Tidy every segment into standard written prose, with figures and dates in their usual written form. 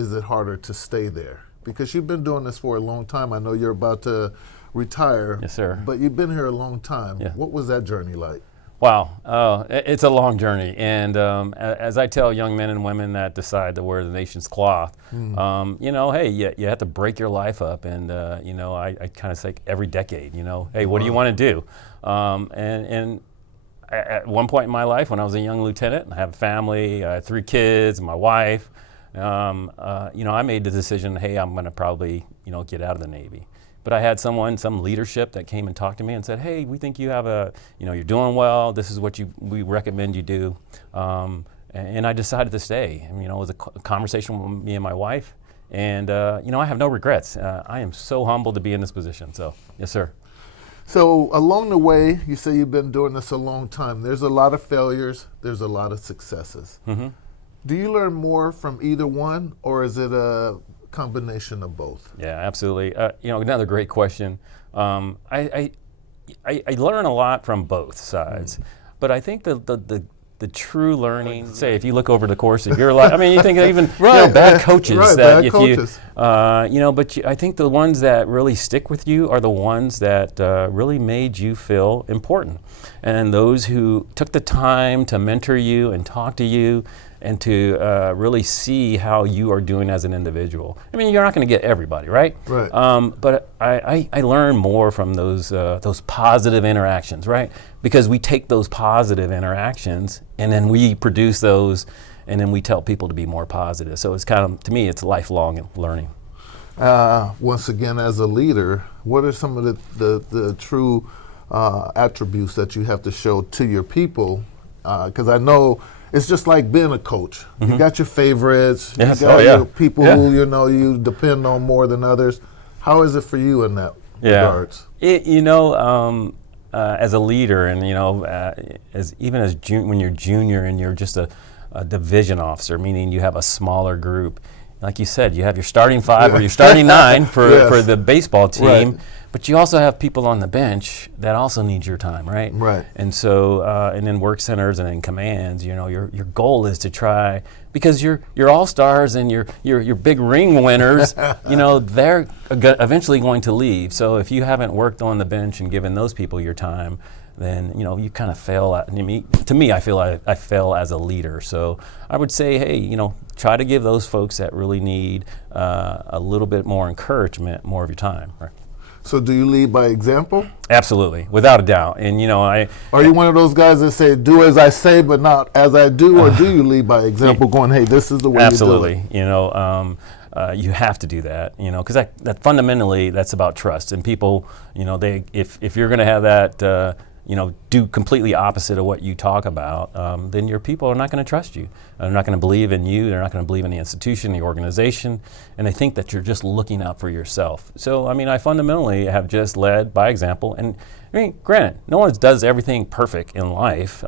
is it harder to stay there? Because you've been doing this for a long time. I know you're about to retire. Yes, sir. But you've been here a long time. Yeah. What was that journey like? Wow, it's a long journey, and as I tell young men and women that decide to wear the nation's cloth, hey, you have to break your life up, and I kind of say every decade, hey, what do you want to do? And at one point in my life, when I was a young lieutenant, I have a family, I had 3 kids, my wife, I made the decision, hey, I'm going to probably, get out of the Navy. But I had some leadership that came and talked to me and said, hey, we think you have you're doing well. This is what we recommend you do. And I decided to stay. It was a conversation with me and my wife. And, I have no regrets. I am so humbled to be in this position. So, yes, sir. So along the way, you say you've been doing this a long time. There's a lot of failures. There's a lot of successes. Mm-hmm. Do you learn more from either one, or is it a combination of both? Yeah, absolutely. Another great question. I learn a lot from both sides, but I think the true learning, say if you look over the course of your life, you think even bad coaches I think the ones that really stick with you are the ones that really made you feel important, and those who took the time to mentor you and talk to you and to really see how you are doing as an individual. You're not going to get everybody, right? Right. But I learn more from those positive interactions, right? Because we take those positive interactions and then we produce those, and then we tell people to be more positive. So it's kind of, to me, it's lifelong learning. Once again, as a leader, what are some of the true attributes that you have to show to your people? Because I know it's just like being a coach. Mm-hmm. You got your favorites. Yes. You got your people who you depend on more than others. How is it for you in that regards? As a leader, and when you're junior and you're just a division officer, meaning you have a smaller group. Like you said, you have your starting 5 or your starting 9 for the baseball team. Right. But you also have people on the bench that also need your time, right? Right. And so, and in work centers and in commands, your goal is to try, because your all-stars and your big ring winners, they're eventually going to leave. So if you haven't worked on the bench and given those people your time, then you kind of fail. To me, I feel I fail as a leader. So I would say, hey, try to give those folks that really need a little bit more encouragement, more of your time. Right? So do you lead by example? Absolutely, without a doubt. And are you one of those guys that say, do as I say, but not as I do, or do you lead by example, going, hey, this is the way absolutely. You do it? You have to do that, because that fundamentally that's about trust. And people, if you're going to have that, do completely opposite of what you talk about, then your people are not going to trust you. They're not going to believe in you. They're not going to believe in the institution, the organization, and they think that you're just looking out for yourself. So, I fundamentally have just led by example. And granted, no one does everything perfect in life.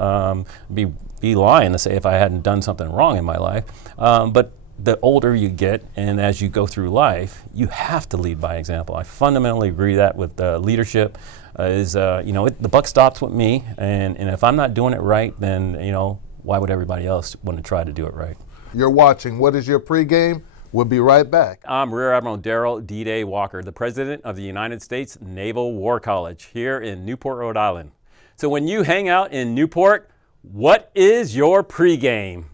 Be lying to say if I hadn't done something wrong in my life. But the older you get, and as you go through life, you have to lead by example. I fundamentally agree that with leadership. The buck stops with me, and if I'm not doing it right, then why would everybody else want to try to do it right? You're watching What Is Your Pregame? We'll be right back. I'm Rear Admiral Darryl D-Day Walker, the President of the United States Naval War College here in Newport, Rhode Island. So when you hang out in Newport, what is your pregame?